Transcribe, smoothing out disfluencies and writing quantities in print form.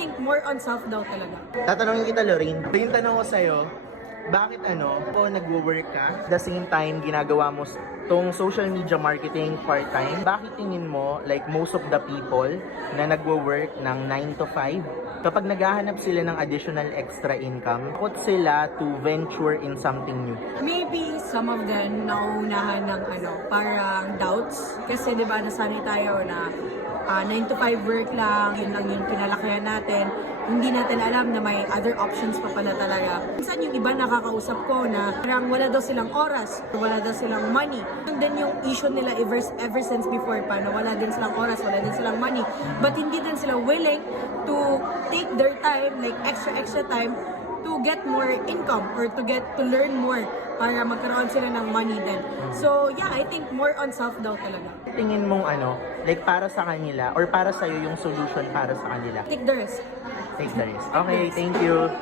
think more on self daw talaga. Tatanungin kita, Lorraine. Yung tanong ko sa'yo, bakit kung nagwo-work ka, the same time ginagawa mo tong social media marketing part-time, bakit tingin mo, like most of the people na nagwo-work ng 9 to 5, kapag naghahanap sila ng additional extra income, takot sila to venture in something new? Maybe some of them nauunahan ng parang doubts. Kasi di ba nasanay tayo na 9 to 5 work lang yung kinalakihan natin. Hindi natin alam na may other options pa pala talaga. Minsan yung iba nakakausap ko na parang wala daw silang oras, wala daw silang money. And then yung issue nila ever since before pa na wala din silang oras, wala din silang money. But hindi din sila willing to take their time, like extra time, to get more income or to learn more para magkaroon sila ng money din. So yeah, I think more on self daw talaga. Tingin mong like para sa kanila or para sa'yo yung solution para sa kanila? Take the risk. Take the risk. Okay, thank you.